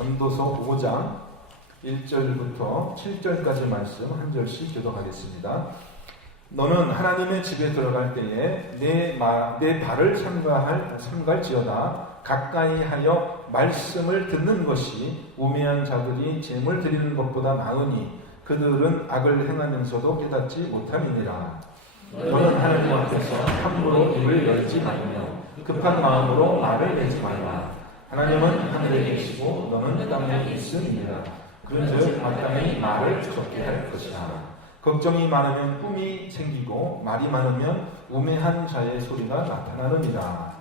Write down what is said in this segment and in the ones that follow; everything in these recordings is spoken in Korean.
전도서 5장 1절부터 7절까지 말씀 한 절씩 교독하겠습니다. 너는 하나님의 집에 들어갈 때에 내 발을 삼갈지어다. 가까이 하여 말씀을 듣는 것이 우매한 자들이 재물 드리는 것보다 나으니 그들은 악을 행하면서도 깨닫지 못함이니라. 너는 하나님 앞에서 함부로 입을 열지 말며 급한 마음으로 말을 내지 말라. 하나님은 하늘에 계시고 너는 땅에 있음이니라. 그런즉 마땅히 말을 적게 할 것이라. 걱정이 많으면 꿈이 생기고 말이 많으면 우매한 자의 소리가 나타나느니라.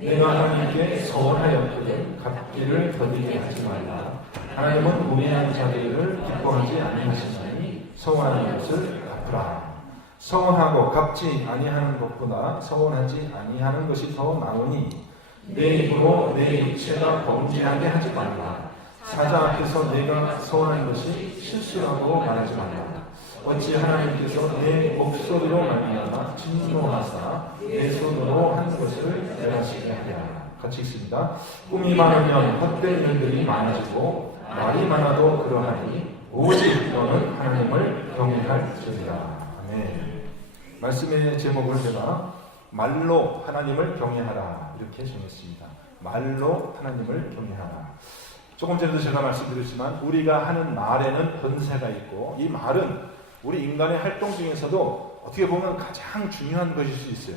내가 하나님께 서원하였거든 갚기를 더디게 하지 말라. 하나님은 우매한 자들을 기뻐하지 아니하시나니 서원하는 것을 갚으라. 서원하고 갚지 아니하는 것보다 서원하지 아니하는 것이 더 나으니 내 입으로 내 육체가 범죄하게 하지 말라. 사자 앞에서 내가 서원한 것이 실수라고 말하지 말라. 어찌 하나님께서 내 목소리로 말미암아 진노하사 내 손으로 한 것을 대하시게 하랴. 같이 읽습니다. 꿈이 많으면 헛된 일들이 많아지고 말이 많아도 그러하니 오직 너는 하나님을 경외할지니라. 아멘. 말씀의 제목을 제가 말로 하나님을 경외하라 이렇게 정했습니다. 말로 하나님을 경외하라. 조금 전에도 제가 말씀드렸지만 우리가 하는 말에는 권세가 있고 이 말은 우리 인간의 활동 중에서도 어떻게 보면 가장 중요한 것일 수 있어요.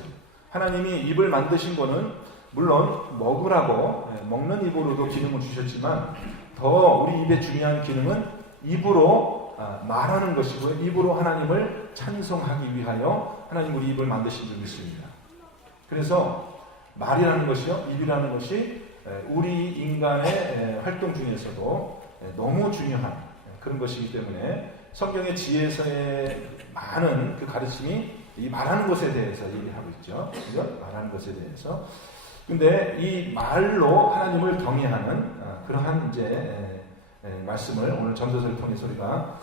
하나님이 입을 만드신 거는 물론 먹으라고 먹는 입으로도 기능을 주셨지만 더 우리 입의 중요한 기능은 입으로 말하는 것이고요. 입으로 하나님을 찬송하기 위하여 하나님 우리 입을 만드신 줄 믿습니다. 그래서 말이라는 것이요, 입이라는 것이 우리 인간의 활동 중에서도 너무 중요한 그런 것이기 때문에 성경의 지혜에서의 많은 그 가르침이 이 말하는 것에 대해서 얘기하고 있죠. 그죠? 말하는 것에 대해서. 근데 이 말로 하나님을 경외하는 그러한 이제 말씀을 오늘 전도서를 통해서 우리가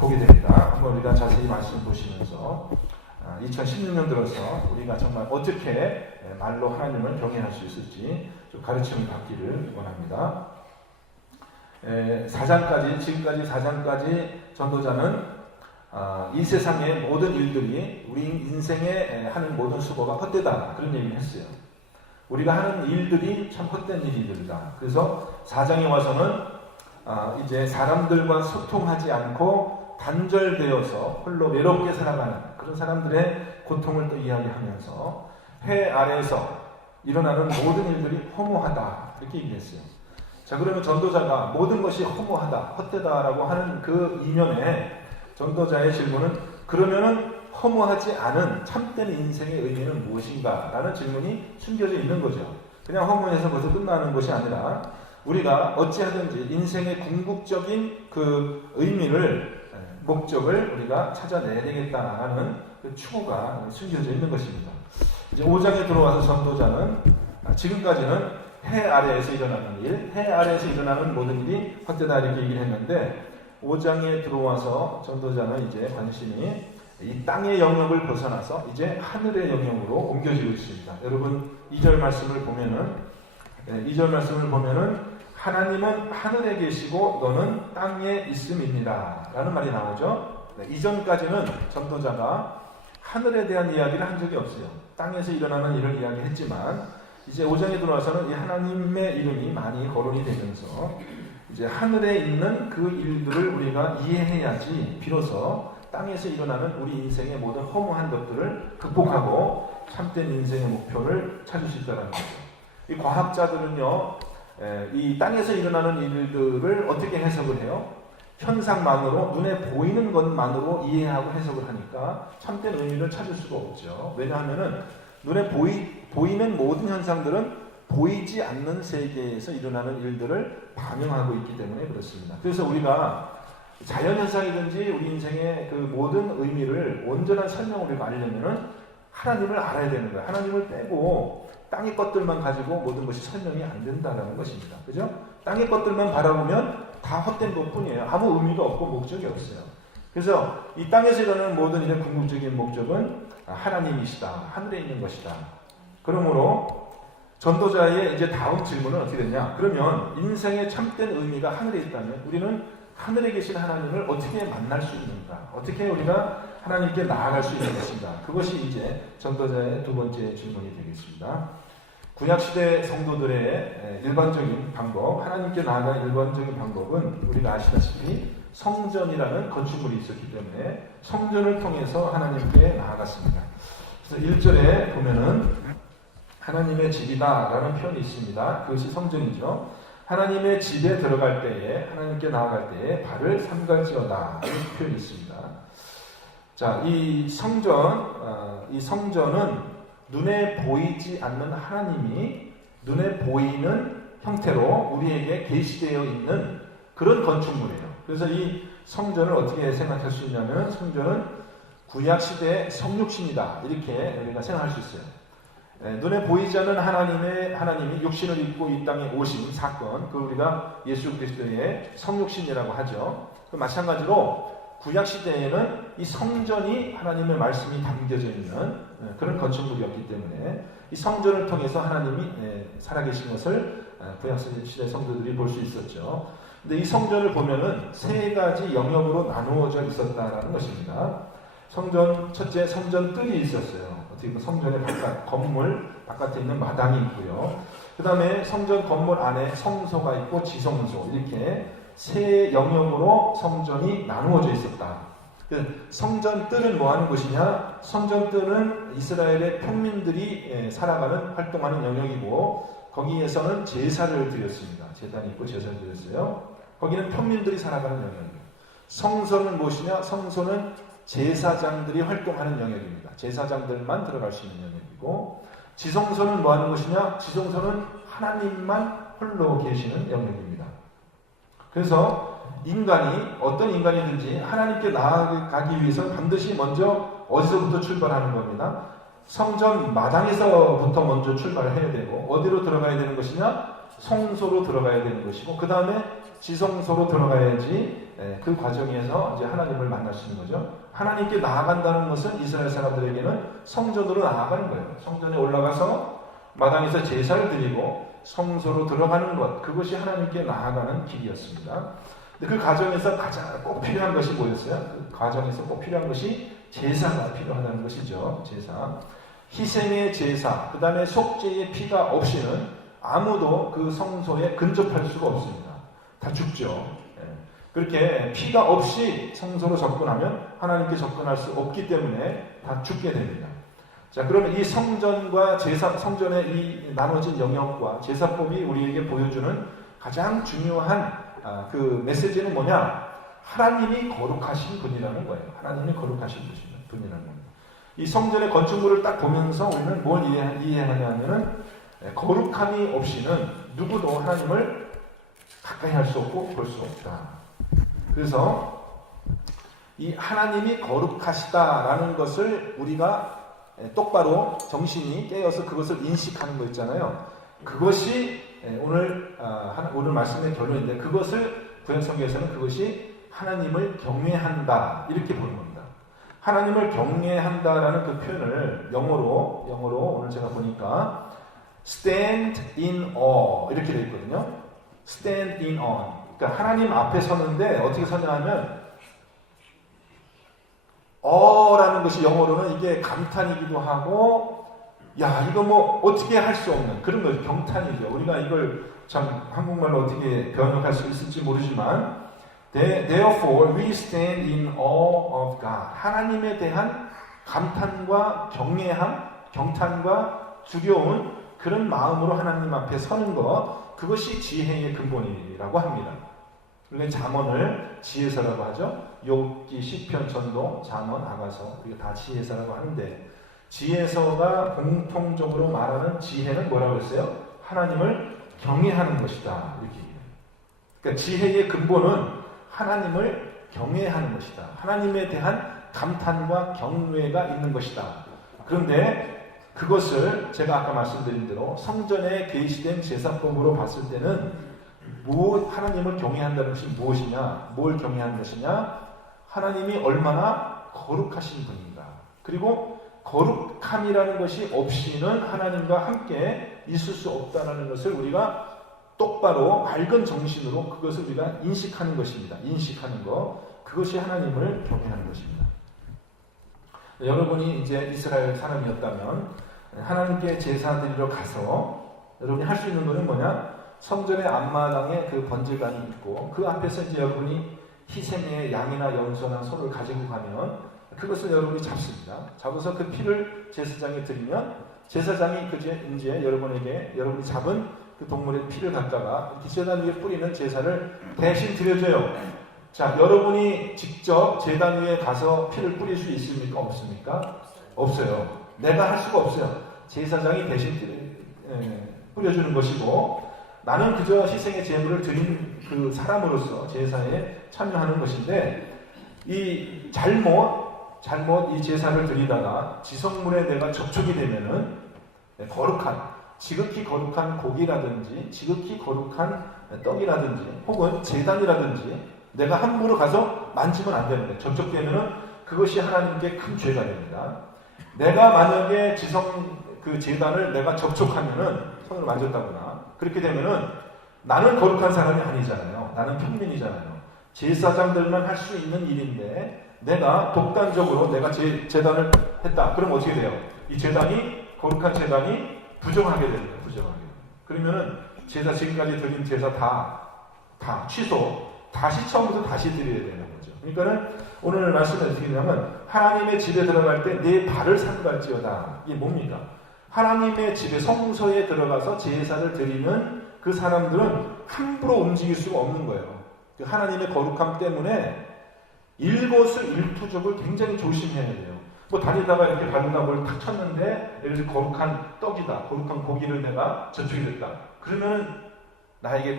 보게 됩니다. 한번 우리가 자세히 말씀 보시면서 2016년 들어서 우리가 정말 어떻게 말로 하나님을 경외할 수 있을지 좀 가르침을 받기를 원합니다. 4장까지 지금까지 4장까지 전도자는 이 세상의 모든 일들이 우리 인생에 하는 모든 수고가 헛되다 그런 얘기를 했어요. 우리가 하는 일들이 참 헛된 일들이다. 그래서 4장에 와서는 이제 사람들과 소통하지 않고 단절되어서 홀로 외롭게 살아가는 그런 사람들의 고통을 또 이야기하면서 해 아래에서 일어나는 모든 일들이 허무하다 이렇게 얘기했어요. 자, 그러면 전도자가 모든 것이 허무하다, 헛되다라고 하는 그 이면에 전도자의 질문은 그러면은 허무하지 않은 참된 인생의 의미는 무엇인가? 라는 질문이 숨겨져 있는 거죠. 그냥 허무해서 벌써 끝나는 것이 아니라 우리가 어찌하든지 인생의 궁극적인 그 의미를, 목적을 우리가 찾아내야 되겠다는 그 추구가 숨겨져 있는 것입니다. 이제 5장에 들어와서 전도자는 지금까지는 해 아래에서 일어나는 일, 해 아래에서 일어나는 모든 일이 헛되다 이렇게 얘기를 했는데 5장에 들어와서 전도자는 이제 관심이 이 땅의 영역을 벗어나서 이제 하늘의 영역으로 옮겨지고 있습니다. 여러분 2절 말씀을 보면은 하나님은 하늘에 계시고 너는 땅에 있음이니라 라는 말이 나오죠. 이전까지는 전도자가 하늘에 대한 이야기를 한 적이 없어요. 땅에서 일어나는 일을 이야기했지만 이제 5장에 들어와서는 이 하나님의 이름이 많이 거론이 되면서 이제 하늘에 있는 그 일들을 우리가 이해해야지 비로소 땅에서 일어나는 우리 인생의 모든 허무한 것들을 극복하고 참된 인생의 목표를 찾을 수 있다는 거죠. 이 과학자들은요, 이 땅에서 일어나는 일들을 어떻게 해석을 해요? 현상만으로, 눈에 보이는 것만으로 이해하고 해석을 하니까 참된 의미를 찾을 수가 없죠. 왜냐하면은 눈에 보이는 모든 현상들은 보이지 않는 세계에서 일어나는 일들을 반영하고 있기 때문에 그렇습니다. 그래서 우리가 자연현상이든지 우리 인생의 그 모든 의미를 온전한 설명을 우리가 알려면은 하나님을 알아야 되는 거예요. 하나님을 빼고 땅의 것들만 가지고 모든 것이 설명이 안 된다는 것입니다. 그죠? 땅의 것들만 바라보면 다 헛된 것 뿐이에요. 아무 의미도 없고 목적이 없어요. 그래서 이 땅에서 일어나는 모든 일의 궁극적인 목적은 하나님이시다. 하늘에 있는 것이다. 그러므로 전도자의 이제 다음 질문은 어떻게 되냐? 그러면 인생의 참된 의미가 하늘에 있다면 우리는 하늘에 계신 하나님을 어떻게 만날 수 있는가? 어떻게 우리가 하나님께 나아갈 수 있는 것인가? 그것이 이제 전도자의 두 번째 질문이 되겠습니다. 구약시대 성도들의 일반적인 방법, 하나님께 나아가는 일반적인 방법은 우리가 아시다시피 성전이라는 건축물이 있었기 때문에 성전을 통해서 하나님께 나아갔습니다. 그래서 1절에 보면은 하나님의 집이다라는 표현이 있습니다. 그것이 성전이죠. 하나님의 집에 들어갈 때에, 하나님께 나아갈 때에 발을 삼갈지어다 이런 표현이 있습니다. 자, 이 성전은 눈에 보이지 않는 하나님이 눈에 보이는 형태로 우리에게 계시되어 있는 그런 건축물이에요. 그래서 이 성전을 어떻게 생각할 수 있냐면 성전은 구약시대의 성육신이다 이렇게 우리가 생각할 수 있어요. 눈에 보이지 않는 하나님이 육신을 입고 이 땅에 오신 사건, 그걸 우리가 예수 그리스도의 성육신이라고 하죠. 마찬가지로 구약 시대에는 이 성전이 하나님의 말씀이 담겨져 있는 그런 건축물이었기 때문에 이 성전을 통해서 하나님이 살아계신 것을 구약 시대 성도들이 볼 수 있었죠. 근데 이 성전을 보면은 세 가지 영역으로 나누어져 있었다라는 것입니다. 첫째 성전 뜰이 있었어요. 어떻게 보면 성전의 건물 바깥에 있는 마당이 있고요. 그 다음에 성전 건물 안에 성소가 있고 지성소 이렇게 세 영역으로 성전이 나누어져 있었다. 성전 뜰은 뭐 하는 곳이냐? 성전 뜰은 이스라엘의 평민들이 살아가는 활동하는 영역이고 거기에서는 제사를 드렸습니다. 제단이 있고 제사를 드렸어요. 거기는 평민들이 살아가는 영역이에요. 성소는 무엇이냐? 성소는 제사장들이 활동하는 영역입니다. 제사장들만 들어갈 수 있는 영역이고 지성소는 뭐 하는 곳이냐? 지성소는 하나님만 홀로 계시는 영역입니다. 그래서 어떤 인간이든지 하나님께 나아가기 위해서 반드시 먼저 어디서부터 출발하는 겁니다. 성전 마당에서부터 먼저 출발해야 되고 어디로 들어가야 되는 것이냐? 성소로 들어가야 되는 것이고 그 다음에 지성소로 들어가야지 그 과정에서 이제 하나님을 만날 수 있는 거죠. 하나님께 나아간다는 것은 이스라엘 사람들에게는 성전으로 나아가는 거예요. 성전에 올라가서 마당에서 제사를 드리고 성소로 들어가는 것, 그것이 하나님께 나아가는 길이었습니다. 근데 그 과정에서 가장 꼭 필요한 것이 뭐였어요? 그 과정에서 꼭 필요한 것이 제사가 필요하다는 것이죠. 제사. 희생의 제사, 그 다음에 속죄의 피가 없이는 아무도 그 성소에 근접할 수가 없습니다. 다 죽죠. 그렇게 피가 없이 성소로 접근하면 하나님께 접근할 수 없기 때문에 다 죽게 됩니다. 자, 그러면 이 성전과 성전의 이 나눠진 영역과 제사법이 우리에게 보여주는 가장 중요한 그 메시지는 뭐냐? 하나님이 거룩하신 분이라는 거예요. 하나님이 거룩하신 분이라는 겁니다. 이 성전의 건축물을 딱 보면서 우리는 뭘 이해하냐면은 거룩함이 없이는 누구도 하나님을 가까이 할 수 없고 볼 수 없다. 그래서 이 하나님이 거룩하시다라는 것을 우리가 똑바로 정신이 깨어서 그것을 인식하는 거 있잖아요. 그것이 오늘 말씀의 결론인데 그것을 구약성경에서는 그것이 하나님을 경외한다 이렇게 보는 겁니다. 하나님을 경외한다라는 그 표현을 영어로 오늘 제가 보니까 stand in awe 이렇게 되어 있거든요. stand in awe. 그러니까 하나님 앞에 서는데 어떻게 서냐 하면 라는 것이 영어로는 이게 감탄이기도 하고 야 이거 뭐 어떻게 할 수 없는 그런 거죠. 경탄이죠. 우리가 이걸 참 한국말로 어떻게 번역할 수 있을지 모르지만 Therefore we stand in awe of God. 하나님에 대한 감탄과 경탄과 두려운 그런 마음으로 하나님 앞에 서는 것, 그것이 지혜의 근본이라고 합니다. 우리가 잠언을 지혜서라고 하죠. 욥기, 시편, 전도, 잠언, 아가서 이게 다 지혜서라고 하는데 지혜서가 공통적으로 말하는 지혜는 뭐라고 했어요? 하나님을 경외하는 것이다. 이렇게 얘기해요. 그러니까 지혜의 근본은 하나님을 경외하는 것이다. 하나님에 대한 감탄과 경외가 있는 것이다. 그런데 그것을 제가 아까 말씀드린 대로 성전에 계시된 제사법으로 봤을 때는 하나님을 경외한다는 것이 무엇이냐? 뭘 경외하는 것이냐? 하나님이 얼마나 거룩하신 분인가. 그리고 거룩함이라는 것이 없이는 하나님과 함께 있을 수 없다는 것을 우리가 똑바로 맑은 정신으로 그것을 우리가 인식하는 것입니다. 인식하는 것. 그것이 하나님을 경외하는 것입니다. 여러분이 이제 이스라엘 사람이었다면 하나님께 제사 드리러 가서 여러분이 할 수 있는 것은 뭐냐? 성전의 앞마당에 그 번제관이 있고 그 앞에서 이제 여러분이 희생의 양이나 염소나 소를 가지고 가면 그것을 여러분이 잡습니다. 잡아서 그 피를 제사장에 드리면 제사장이 이제 여러분에게 여러분이 잡은 그 동물의 피를 갖다가 제단 위에 뿌리는 제사를 대신 드려줘요. 자, 여러분이 직접 제단 위에 가서 피를 뿌릴 수 있습니까? 없습니까? 없어요. 내가 할 수가 없어요. 제사장이 대신 뿌려주는 것이고 나는 그저 희생의 제물을 드린 그 사람으로서 제사에 참여하는 것인데 이 잘못 이 제사를 드리다가 지성물에 내가 접촉이 되면은 지극히 거룩한 고기라든지 지극히 거룩한 떡이라든지 혹은 제단이라든지 내가 함부로 가서 만지면 안 되는 거예요. 접촉되면은 그것이 하나님께 큰 죄가 됩니다. 내가 만약에 그 제단을 내가 접촉하면은 손을 만졌다거나 그렇게 되면은 나는 거룩한 사람이 아니잖아요. 나는 평민이잖아요. 제사장들만 할 수 있는 일인데 내가 독단적으로 내가 제단을 했다. 그럼 어떻게 돼요? 이 제단이 거룩한 제단이 부정하게 됩니다. 부정하게. 그러면은 지금까지 드린 제사 다 취소. 다시 처음부터 다시 드려야 되는 거죠. 그러니까는 오늘 말씀을 어떻게 되냐면 하나님의 집에 들어갈 때 내 발을 삼갈지어다. 이게 뭡니까? 하나님의 집에 성소에 들어가서 제사를 드리는 그 사람들은 함부로 움직일 수가 없는 거예요. 하나님의 거룩함 때문에 일거수일투족을 굉장히 조심해야 돼요. 뭐 다니다가 이렇게 발로나 뭘 탁 쳤는데 예를 들어 거룩한 떡이다, 거룩한 고기를 내가 접촉이 됐다. 그러면 나에게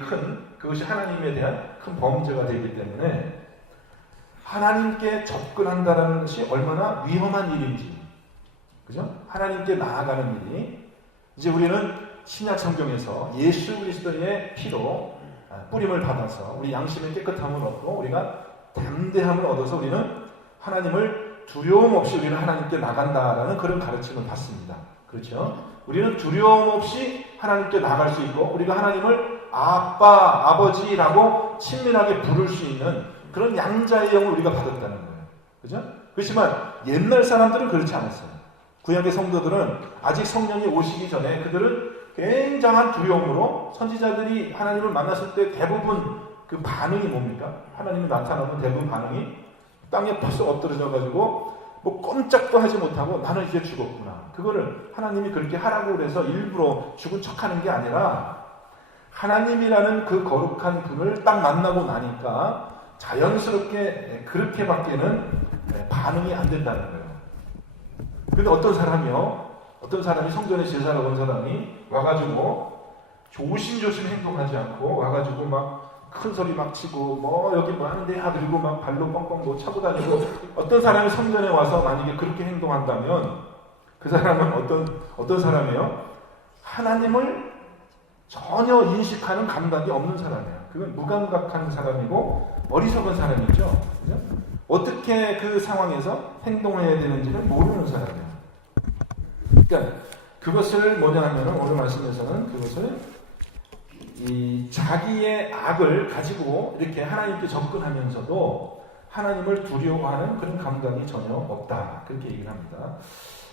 그것이 하나님에 대한 큰 범죄가 되기 때문에 하나님께 접근한다는 것이 얼마나 위험한 일인지, 그죠? 하나님께 나아가는 일이 이제 우리는 신약 성경에서 예수 그리스도의 피로 뿌림을 받아서 우리 양심의 깨끗함을 얻고 우리가 담대함을 얻어서 우리는 하나님을 두려움 없이 우리는 하나님께 나간다라는 그런 가르침을 받습니다. 그렇죠? 우리는 두려움 없이 하나님께 나갈 수 있고 우리가 하나님을 아빠, 아버지라고 친밀하게 부를 수 있는 그런 양자의 영을 우리가 받았다는 거예요. 그죠? 그렇지만 옛날 사람들은 그렇지 않았어요. 구약의 성도들은 아직 성령이 오시기 전에 그들은 굉장한 두려움으로 선지자들이 하나님을 만났을 때 대부분 그 반응이 뭡니까? 하나님이 나타나면 대부분 반응이 땅에 퍼서 엎드러져 가지고 뭐 꼼짝도 하지 못하고 나는 이제 죽었구나. 그거를 하나님이 그렇게 하라고 그래서 일부러 죽은 척하는 게 아니라 하나님이라는 그 거룩한 분을 딱 만나고 나니까 자연스럽게 그렇게밖에는 반응이 안 된다는 거예요. 근데 어떤 사람이 성전에 제사를 온 사람이 와가지고 조심조심 행동하지 않고 와가지고 막 큰 소리 막 치고 뭐 여기 뭐 하는데 그리고 막 발로 뻥뻥 뭐 차고 다니고 어떤 사람이 성전에 와서 만약에 그렇게 행동한다면 그 사람은 어떤 사람이에요? 하나님을 전혀 인식하는 감각이 없는 사람이에요. 그건 무감각한 사람이고 어리석은 사람이죠. 그죠? 어떻게 그 상황에서 행동해야 되는지를 모르는 사람이에요. 그러니까 그것을 뭐냐 하면은 오늘 말씀에서는 그것을 이 자기의 악을 가지고 이렇게 하나님께 접근하면서도 하나님을 두려워하는 그런 감각이 전혀 없다. 그렇게 얘기를 합니다.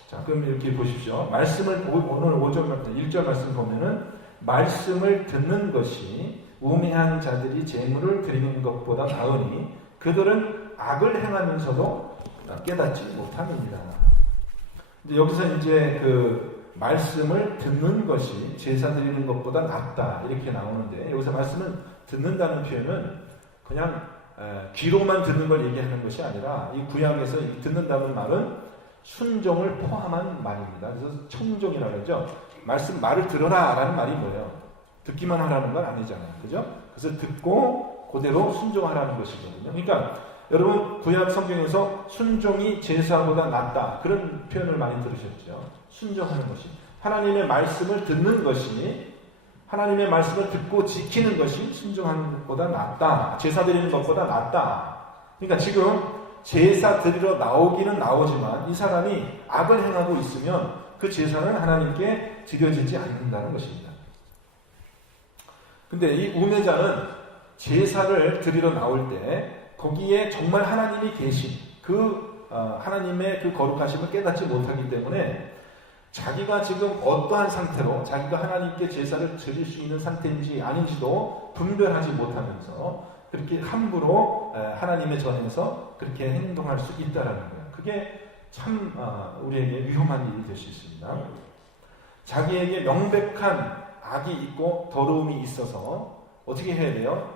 자, 그럼 이렇게 보십시오. 말씀을 오늘 1절 말씀 보면은 말씀을 듣는 것이 우매한 자들이 재물을 드리는 것보다 나으니 그들은 악을 행하면서도 깨닫지 못함입니다. 여기서 이제 그 말씀을 듣는 것이 제사 드리는 것보다 낫다 이렇게 나오는데 여기서 말씀을 듣는다는 표현은 그냥 귀로만 듣는 걸 얘기하는 것이 아니라 이 구약에서 듣는다는 말은 순종을 포함한 말입니다. 그래서 청종이라고 그러죠. 말을 들어라 라는 말이 뭐예요? 듣기만 하라는 건 아니잖아요. 그죠? 그래서 듣고 그대로 순종하라는 것이거든요. 그러니까 여러분 구약 성경에서 순종이 제사보다 낫다 그런 표현을 많이 들으셨죠. 순종하는 것이 하나님의 말씀을 듣는 것이 하나님의 말씀을 듣고 지키는 것이 순종하는 것보다 낫다. 제사 드리는 것보다 낫다. 그러니까 지금 제사 드리러 나오기는 나오지만 이 사람이 악을 행하고 있으면 그 제사는 하나님께 드려지지 않는다는 것입니다. 근데 이 우매자는 제사를 드리러 나올 때 거기에 정말 하나님이 계신 하나님의 그 거룩하심을 깨닫지 못하기 때문에 자기가 지금 어떠한 상태로 자기가 하나님께 제사를 드릴 수 있는 상태인지 아닌지도 분별하지 못하면서 그렇게 함부로 하나님의 전에서 그렇게 행동할 수 있다라는 거예요. 그게 참 우리에게 위험한 일이 될 수 있습니다. 자기에게 명백한 악이 있고 더러움이 있어서 어떻게 해야 돼요?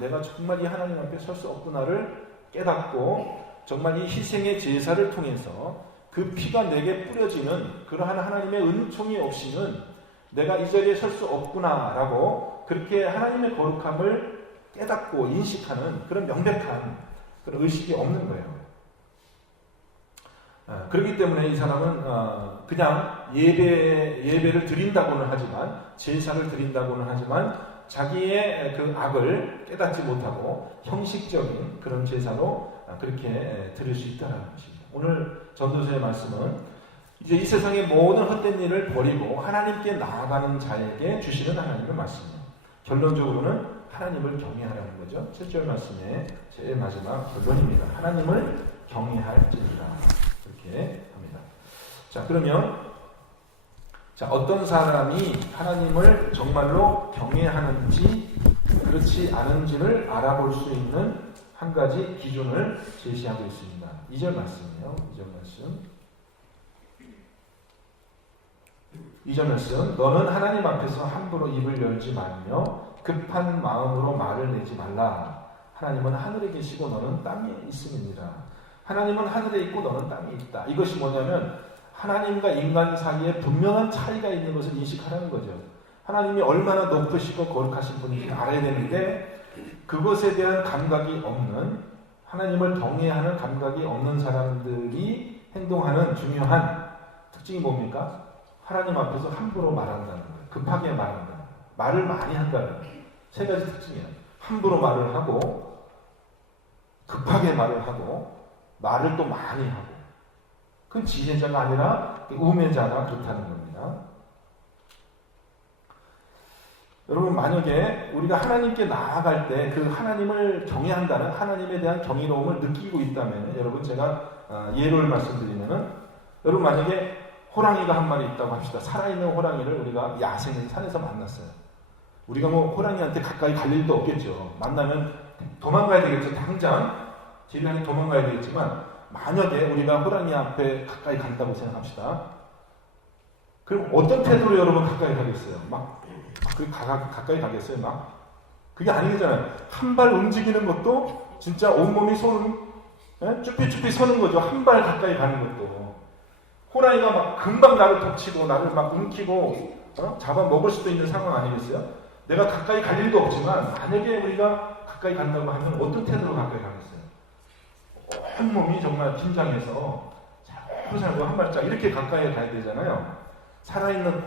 내가 정말 이 하나님 앞에 설 수 없구나를 깨닫고 정말 이 희생의 제사를 통해서 그 피가 내게 뿌려지는 그러한 하나님의 은총이 없이는 내가 이 자리에 설 수 없구나라고 그렇게 하나님의 거룩함을 깨닫고 인식하는 그런 명백한 그런 의식이 없는 거예요. 그렇기 때문에 이 사람은 그냥 예배를 드린다고는 하지만 제사를 드린다고는 하지만 자기의 그 악을 깨닫지 못하고 형식적인 그런 제사로 그렇게 드릴 수 있다는 것입니다. 오늘 전도서의 말씀은 이제 이 세상의 모든 헛된 일을 버리고 하나님께 나아가는 자에게 주시는 하나님의 말씀입니다. 결론적으로는 하나님을 경외하라는 거죠. 7절 말씀의 제일 마지막 결론입니다. 하나님을 경외할지니라 이렇게 합니다. 자, 그러면 어떤 사람이 하나님을 정말로 경외하는지 그렇지 않은지를 알아볼 수 있는 한 가지 기준을 제시하고 있습니다. 2절 말씀이에요. 2절 말씀. 너는 하나님 앞에서 함부로 입을 열지 말며 급한 마음으로 말을 내지 말라. 하나님은 하늘에 계시고 너는 땅에 있음이니라. 하나님은 하늘에 있고 너는 땅에 있다. 이것이 뭐냐면 하나님과 인간 사이에 분명한 차이가 있는 것을 인식하라는 거죠. 하나님이 얼마나 높으시고 거룩하신 분인지 알아야 되는데 그것에 대한 감각이 없는, 하나님을 경외하는 감각이 없는 사람들이 행동하는 중요한 특징이 뭡니까? 하나님 앞에서 함부로 말한다는 거예요. 급하게 말한다는 거예요. 말을 많이 한다는 거예요. 세 가지 특징이에요. 함부로 말을 하고 급하게 말을 하고 말을 또 많이 하고. 그건 지혜자가 아니라 우매자가 그렇다는 겁니다. 여러분, 만약에 우리가 하나님께 나아갈 때 그 하나님을 경외한다는 하나님에 대한 경이로움을 느끼고 있다면, 여러분 제가 예를 말씀드리면은, 여러분 만약에 호랑이가 한 마리 있다고 합시다. 살아있는 호랑이를 우리가 야생에서 산에서 만났어요. 우리가 뭐 호랑이한테 가까이 갈 일도 없겠죠. 만나면 도망가야 되겠죠. 당장 지리하니 도망가야 되겠지만 만약에 우리가 호랑이 앞에 가까이 간다고 생각합시다. 그럼 어떤 태도로 여러분 가까이 가겠어요? 가까이 가겠어요? 그게 아니잖아요. 한 발 움직이는 것도 진짜 온몸이 쭈삐쭈삐 서는 거죠. 한 발 가까이 가는 것도. 호랑이가 금방 나를 덮치고 나를 움키고 잡아먹을 수도 있는 상황 아니겠어요? 내가 가까이 갈 일도 없지만 만약에 우리가 가까이 간다고 하면 어떤 태도로 가까이 가겠어요? 온몸이 정말 긴장해서 살고 한 발짝 이렇게 가까이 가야 되잖아요. 살아있는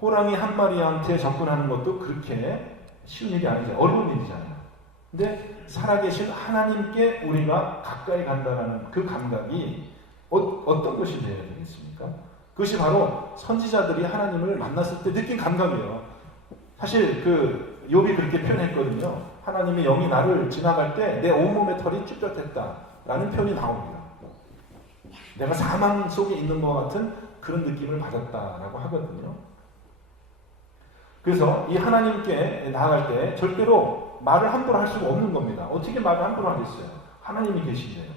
호랑이 한 마리한테 접근하는 것도 그렇게 쉬운 일이 아니죠. 어려운 일이잖아요. 근데 살아계신 하나님께 우리가 가까이 간다는 그 감각이 어떤 것이 되어야 되겠습니까? 그것이 바로 선지자들이 하나님을 만났을 때 느낀 감각이에요. 사실 욥이 그렇게 표현했거든요. 하나님의 영이 나를 지나갈 때 내 온몸의 털이 쭈뼛했다라는 표현이 나옵니다. 내가 사망 속에 있는 것 같은 그런 느낌을 받았다라고 하거든요. 그래서 이 하나님께 나아갈 때 절대로 말을 함부로 할 수가 없는 겁니다. 어떻게 말을 함부로 하겠어요? 하나님이 계신데요.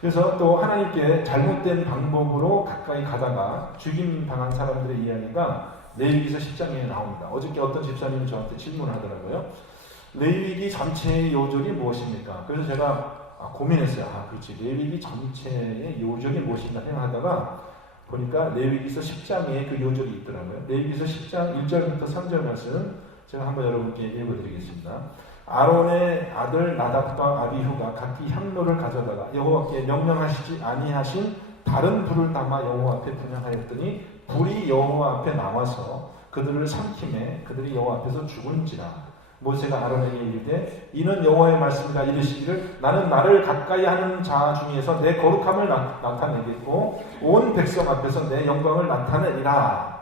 그래서 또 하나님께 잘못된 방법으로 가까이 가다가 죽임당한 사람들의 이야기가 레위기서 10장에 나옵니다. 어저께 어떤 집사님이 저한테 질문하더라고요. 레위기 전체의 요절이 무엇입니까? 그래서 제가 고민했어요. 그렇지. 레위기 전체의 요절이 무엇인가 생각하다가 보니까 레위기서 10장에 그 요절이 있더라고요. 레위기서 10장 1절부터 3절 말씀 제가 한번 여러분께 읽어드리겠습니다. 아론의 아들 나답과 아비후가 각기 향로를 가져다가 여호와께 명령하시지 아니하신 다른 불을 담아 여호와 앞에 분향하였더니 불이 여호와 앞에 나와서 그들을 삼킴에 그들이 여호와 앞에서 죽은지라. 모세가 아론에게 이르되 이는 여호와의 말씀이라 이르시기를 나는 나를 가까이 하는 자 중에서 내 거룩함을 나타내겠고 온 백성 앞에서 내 영광을 나타내리라.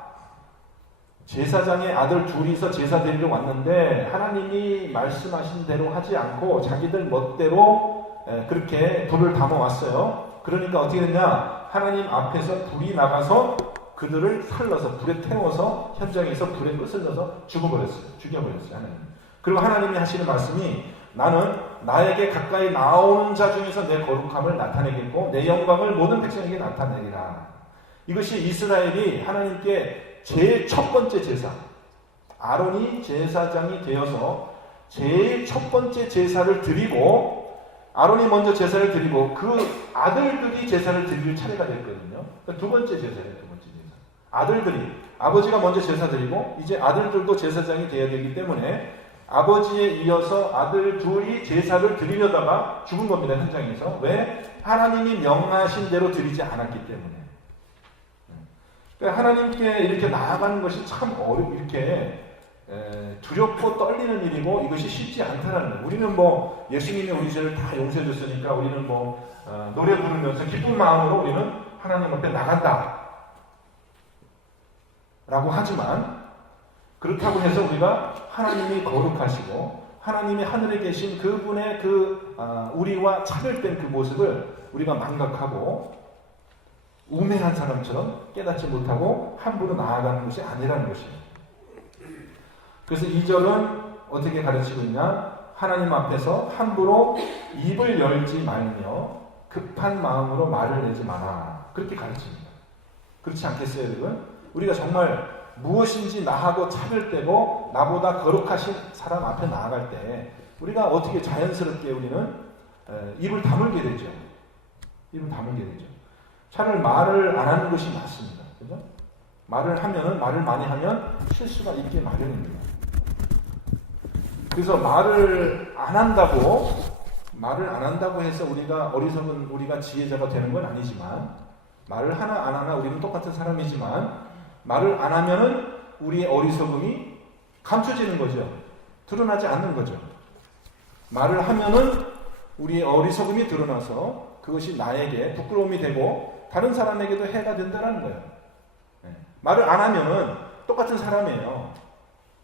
제사장의 아들 둘이서 제사 드리러 왔는데 하나님이 말씀하신 대로 하지 않고 자기들 멋대로 그렇게 불을 담아왔어요. 그러니까 어떻게 됐냐? 하나님 앞에서 불이 나가서 그들을 살라서 불에 태워서 현장에서 불에 끝을 넣어서 죽여버렸어요. 하나님. 그리고 하나님이 하시는 말씀이 나는 나에게 가까이 나오는 자 중에서 내 거룩함을 나타내겠고 내 영광을 모든 백성에게 나타내리라. 이것이 이스라엘이 하나님께 제일 첫 번째 제사, 아론이 제사장이 되어서 제일 첫 번째 제사를 드리고 아론이 먼저 제사를 드리고 그 아들들이 제사를 드릴 차례가 됐거든요. 그러니까 두 번째 제사예요. 두 번째 제사. 아들들이 아버지가 먼저 제사 드리고 이제 아들들도 제사장이 되어야 되기 때문에 아버지에 이어서 아들 둘이 제사를 드리려다가 죽은 겁니다. 현장에서. 왜? 하나님이 명하신 대로 드리지 않았기 때문에. 그러니까 하나님께 이렇게 나아가는 것이 참 이렇게 두렵고 떨리는 일이고 이것이 쉽지 않다는 거예요. 우리는 뭐 예수님이 우리 죄를 다 용서해 줬으니까 우리는 뭐 노래 부르면서 기쁜 마음으로 우리는 하나님 앞에 나간다 라고 하지만 그렇다고 해서 우리가 하나님이 거룩하시고 하나님이 하늘에 계신 그분의 우리와 차별된 그 모습을 우리가 망각하고 우매한 사람처럼 깨닫지 못하고 함부로 나아가는 것이 아니라는 것이에요. 그래서 2절은 어떻게 가르치고 있냐? 하나님 앞에서 함부로 입을 열지 말며 급한 마음으로 말을 내지 마라. 그렇게 가르칩니다. 그렇지 않겠어요, 여러분? 우리가 정말 무엇인지 나하고 차별되고 나보다 거룩하신 사람 앞에 나아갈 때 우리가 어떻게 자연스럽게 우리는 입을 다물게 되죠. 입을 다물게 되죠. 차라리 말을 안 하는 것이 맞습니다. 그죠? 말을 많이 하면 실수가 있게 마련입니다. 그래서 말을 안 한다고 해서 우리가 지혜자가 되는 건 아니지만, 말을 하나 안 하나 우리는 똑같은 사람이지만, 말을 안 하면은 우리의 어리석음이 감춰지는 거죠. 드러나지 않는 거죠. 말을 하면은 우리의 어리석음이 드러나서 그것이 나에게 부끄러움이 되고 다른 사람에게도 해가 된다는 거예요. 말을 안 하면은 똑같은 사람이에요.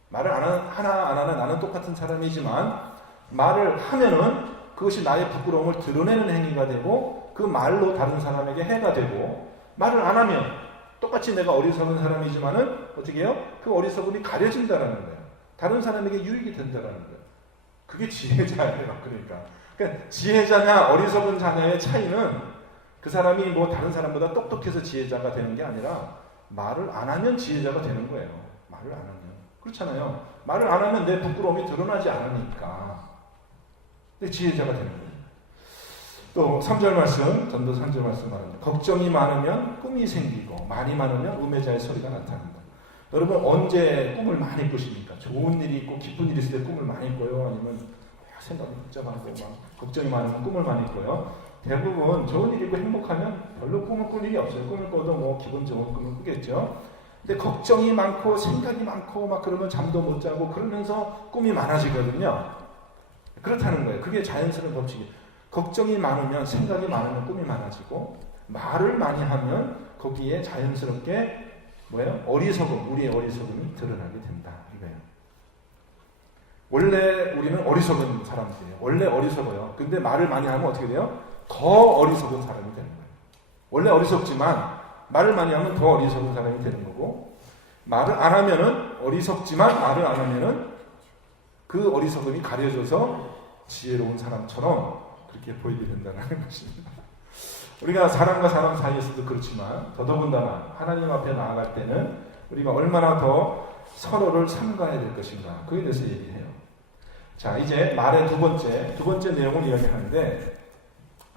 말을 하나 안 하나 나는 똑같은 사람이지만 말을 하면은 그것이 나의 부끄러움을 드러내는 행위가 되고 그 말로 다른 사람에게 해가 되고, 말을 안 하면 똑같이 내가 어리석은 사람이지만은 어떻게 해요? 그 어리석음이 가려진다라는 거예요. 다른 사람에게 유익이 된다라는 거예요. 그게 지혜자예요. 그러니까 지혜자냐 어리석은 자냐의 차이는 그 사람이 뭐 다른 사람보다 똑똑해서 지혜자가 되는 게 아니라 말을 안 하면 지혜자가 되는 거예요. 말을 안 하면. 그렇잖아요. 말을 안 하면 내 부끄러움이 드러나지 않으니까. 근데 지혜자가 되는 거예요. 또 3절 말씀, 전도 3절 말씀 말합니다. 걱정이 많으면 꿈이 생기고 말이 많으면 우매자의 소리가 나타난다. 여러분 언제 꿈을 많이 꾸십니까? 좋은 일이 있고 기쁜 일이 있을 때 꿈을 많이 꿔요? 아니면 생각이 복잡하고 막 걱정이 많으면 꿈을 많이 꿔요? 대부분 좋은 일이 있고 행복하면 별로 꿈을 꿀 일이 없어요. 꿈을 꿔도 뭐 기분 좋은 꿈을 꾸겠죠. 근데 걱정이 많고 생각이 많고 막 그러면 잠도 못 자고 그러면서 꿈이 많아지거든요. 그렇다는 거예요. 그게 자연스러운 법칙이에요. 걱정이 많으면, 생각이 많으면 꿈이 많아지고, 말을 많이 하면 거기에 자연스럽게 뭐예요? 우리의 어리석음이 드러나게 된다. 이거예요. 원래 우리는 어리석은 사람들이에요. 원래 어리석어요. 근데 말을 많이 하면 어떻게 돼요? 더 어리석은 사람이 되는 거예요. 원래 어리석지만 말을 많이 하면 더 어리석은 사람이 되는 거고, 말을 안 하면은 어리석지만 말을 안 하면은 그 어리석음이 가려져서 지혜로운 사람처럼 그렇게 보이게 된다는 것입니다. 우리가 사람과 사람 사이에서도 그렇지만 더더군다나 하나님 앞에 나아갈 때는 우리가 얼마나 더 서로를 삼가해야 될 것인가, 그에 대해서 얘기해요. 자, 이제 말의 두 번째 내용을 이야기하는데,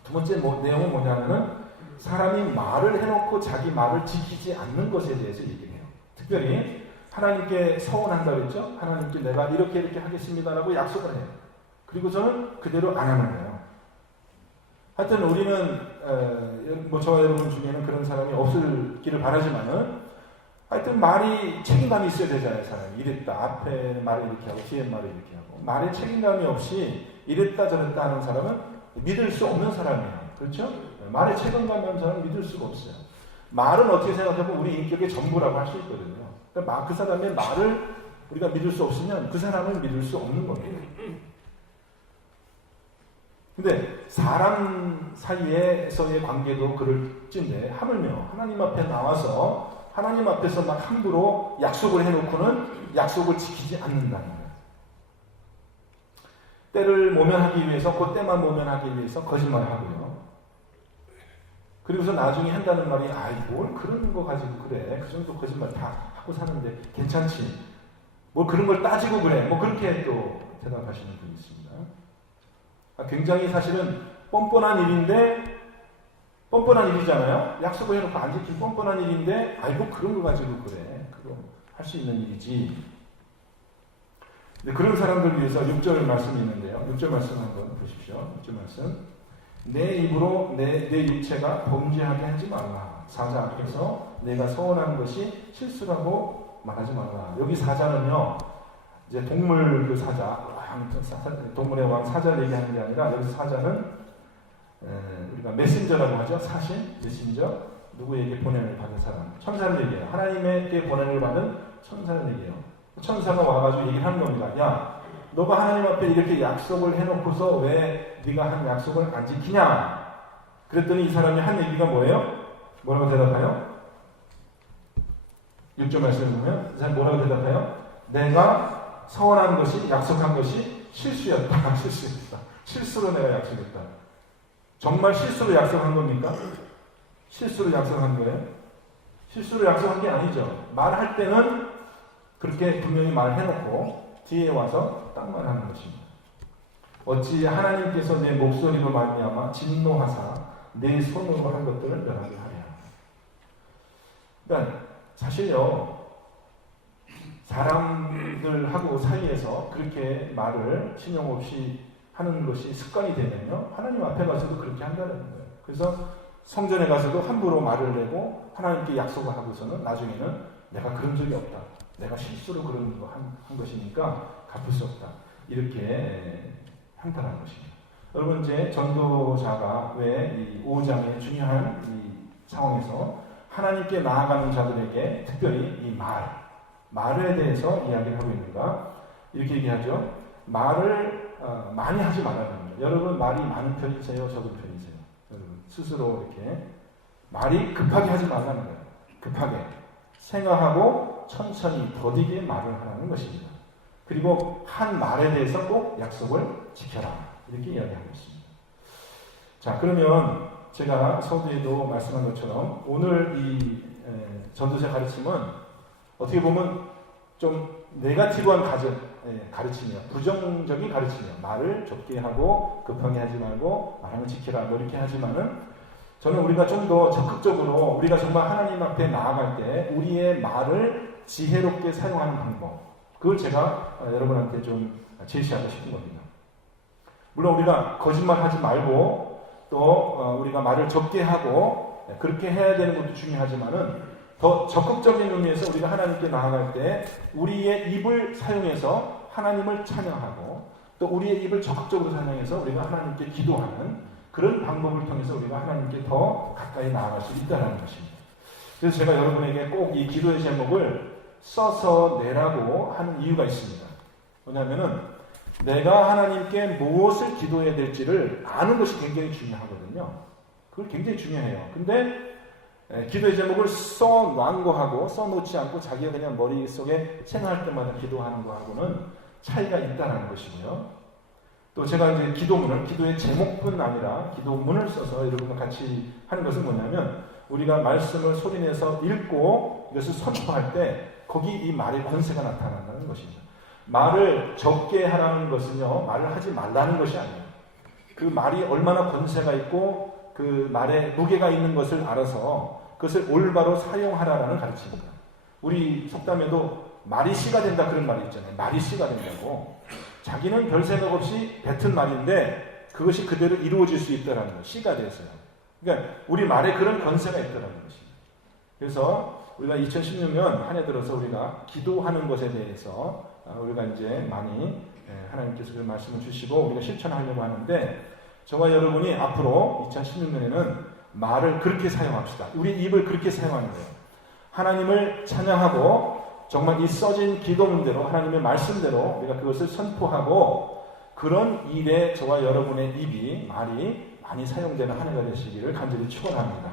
두 번째 내용은 뭐냐면은 사람이 말을 해놓고 자기 말을 지키지 않는 것에 대해서 얘기해요. 특별히 하나님께 서원한다 그랬죠? 하나님께 내가 이렇게 하겠습니다라고 약속을 해요. 그리고 저는 그대로 안 하는 거예요. 하여튼 우리는 저와 여러분 중에는 그런 사람이 없을기를 바라지만은 하여튼 말이 책임감이 있어야 되잖아요, 사람이. 이랬다. 앞에 말을 이렇게 하고, 뒤에 말을 이렇게 하고. 말에 책임감이 없이 이랬다 저랬다 하는 사람은 믿을 수 없는 사람이에요. 그렇죠? 말에 책임감이 없는 사람은 믿을 수가 없어요. 말은 어떻게 생각하면 우리 인격의 전부라고 할 수 있거든요. 그러니까 그 사람의 말을 우리가 믿을 수 없으면 그 사람을 믿을 수 없는 겁니다. 근데 사람 사이에서의 관계도 그럴진데 하물며 하나님 앞에 나와서 하나님 앞에서 막 함부로 약속을 해놓고는 약속을 지키지 않는다는 거예요. 때를 모면하기 위해서 그 때만 모면하기 위해서 거짓말을 하고요. 그리고서 나중에 한다는 말이 아이 뭘 그런 거 가지고 그래. 그 정도 거짓말 다 하고 사는데 괜찮지. 뭐 그런 걸 따지고 그래. 뭐 그렇게 또 대답하시는 분이 있습니다. 굉장히 사실은 뻔뻔한 일인데 뻔뻔한 일이잖아요. 약속을 해놓고 안 지킨 뻔뻔한 일인데 아이고 그런 거 가지고 그래. 그거 할 수 있는 일이지. 근데 그런 사람들 위해서 6절 말씀이 있는데요. 6절 말씀 한번 보십시오. 6절 말씀. 내 입으로 내 육체가 범죄하게 하지 말라. 사자 앞에서 내가 서원한 것이 실수라고 말하지 말라. 여기 사자는요. 이제 동물 그 사자, 동물의 왕 사자를 얘기하는 게 아니라 여기서 사자는 우리가 메신저라고 하죠. 사신, 메신저, 누구에게 보냄을 받은 사람. 천사를 얘기해요. 하나님에게 보냄을 받은 천사를 얘기해요. 천사가 와가지고 얘기를 하는 겁니다. 야, 너가 하나님 앞에 이렇게 약속을 해놓고서 왜 네가 한 약속을 안 지키냐? 그랬더니 이 사람이 한 얘기가 뭐예요? 뭐라고 대답해요? 6절 말씀을 보면 이 사람이 뭐라고 대답해요? 내가 서원한 것이, 약속한 것이 실수였다. 실수였다. 실수로 내가 약속했다. 정말 실수로 약속한 겁니까? 실수로 약속한 거예요? 실수로 약속한 게 아니죠. 말할 때는 그렇게 분명히 말해놓고 뒤에 와서 딱 말하는 것입니다. 어찌 하나님께서 내 목소리로 말미암아 진노하사 내 손으로 한 것들을 멸하게 하랴. 그러니까 사실요. 사람들하고 사이에서 그렇게 말을 신용 없이 하는 것이 습관이 되면요. 하나님 앞에 가서도 그렇게 한다는 거예요. 그래서 성전에 가서도 함부로 말을 내고 하나님께 약속을 하고서는 나중에는 내가 그런 적이 없다. 내가 실수로 그런 거 한 것이니까 갚을 수 없다. 이렇게 한탄하는 것입니다. 여러분 이제 전도자가 왜 이 5장의 중요한 이 상황에서 하나님께 나아가는 자들에게 특별히 이 말에 대해서 이야기를 하고 있는가? 이렇게 얘기하죠. 말을 많이 하지 말라는 거예요. 여러분 말이 많은 편이세요? 적은 편이세요? 여러분 스스로 이렇게 말이 급하게 하지 말라는 거예요. 급하게 생각하고 천천히 더디게 말을 하라는 것입니다. 그리고 한 말에 대해서 꼭 약속을 지켜라. 이렇게 이야기하고 있습니다. 자, 그러면 제가 서두에도 말씀한 것처럼 오늘 이 전도자 가르침은 어떻게 보면 좀 네거티브한 가르침이야. 부정적인 가르침이야. 말을 좁게 하고 급하게 하지 말고 말하면 지키라. 뭐 이렇게 하지만은 저는 우리가 좀 더 적극적으로 우리가 정말 하나님 앞에 나아갈 때 우리의 말을 지혜롭게 사용하는 방법. 그걸 제가 여러분한테 좀 제시하고 싶은 겁니다. 물론 우리가 거짓말 하지 말고 또 우리가 말을 적게 하고 그렇게 해야 되는 것도 중요하지만은 더 적극적인 의미에서 우리가 하나님께 나아갈 때 우리의 입을 사용해서 하나님을 찬양하고 또 우리의 입을 적극적으로 사용해서 우리가 하나님께 기도하는 그런 방법을 통해서 우리가 하나님께 더 가까이 나아갈 수 있다는 것입니다. 그래서 제가 여러분에게 꼭 이 기도의 제목을 써서 내라고 하는 이유가 있습니다. 뭐냐면은 내가 하나님께 무엇을 기도해야 될지를 아는 것이 굉장히 중요하거든요. 그걸 굉장히 중요해요. 근데 기도의 제목을 써놓은 거하고 써놓지 않고 자기가 그냥 머릿속에 생각할 때마다 기도하는 거하고는 차이가 있다는 것이고요. 또 제가 이제 기도의 제목뿐 아니라 기도문을 써서 여러분과 같이 하는 것은 뭐냐면 우리가 말씀을 소리내서 읽고 이것을 선포할 때 거기 이 말의 권세가 나타난다는 것입니다. 말을 적게 하라는 것은요, 말을 하지 말라는 것이 아니에요. 그 말이 얼마나 권세가 있고 그 말에 무게가 있는 것을 알아서 그것을 올바로 사용하라는 가르침입니다. 우리 속담에도 말이 씨가 된다 그런 말이 있잖아요. 말이 씨가 된다고. 자기는 별 생각 없이 뱉은 말인데 그것이 그대로 이루어질 수 있다는 거. 씨가 돼서요. 그러니까 우리 말에 그런 권세가 있다는 것입니다. 그래서 우리가 2016년 한 해 들어서 우리가 기도하는 것에 대해서 우리가 이제 많이 하나님께서 그 말씀을 주시고 우리가 실천하려고 하는데, 저와 여러분이 앞으로 2016년에는 말을 그렇게 사용합시다. 우리 입을 그렇게 사용하는 거예요. 하나님을 찬양하고 정말 이 써진 기도문대로 하나님의 말씀대로 우리가 그것을 선포하고, 그런 일에 저와 여러분의 입이, 말이 많이 사용되는 한 해가 되시기를 간절히 축원합니다.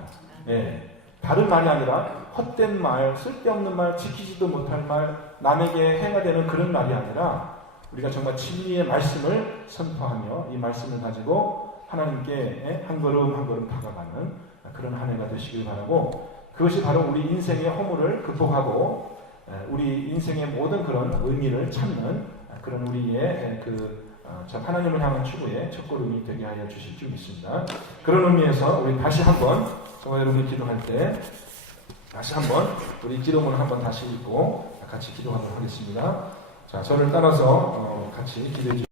예. 다른 말이 아니라 헛된 말, 쓸데없는 말, 지키지도 못할 말, 남에게 해가 되는 그런 말이 아니라 우리가 정말 진리의 말씀을 선포하며 이 말씀을 가지고 하나님께 한 걸음 한 걸음 다가가는 그런 한 해가 되시길 바라고, 그것이 바로 우리 인생의 허물을 극복하고 우리 인생의 모든 그런 의미를 찾는 그런 우리의 하나님을 향한 추구의 첫걸음이 되게 하여 주실 줄 믿습니다. 그런 의미에서 우리 다시 한번 저와 여러분이 기도할 때 다시 한번 우리 기도문을 한번 다시 읽고 같이 기도하도록 하겠습니다. 자, 저를 따라서 같이 기도해 주시겠습니다.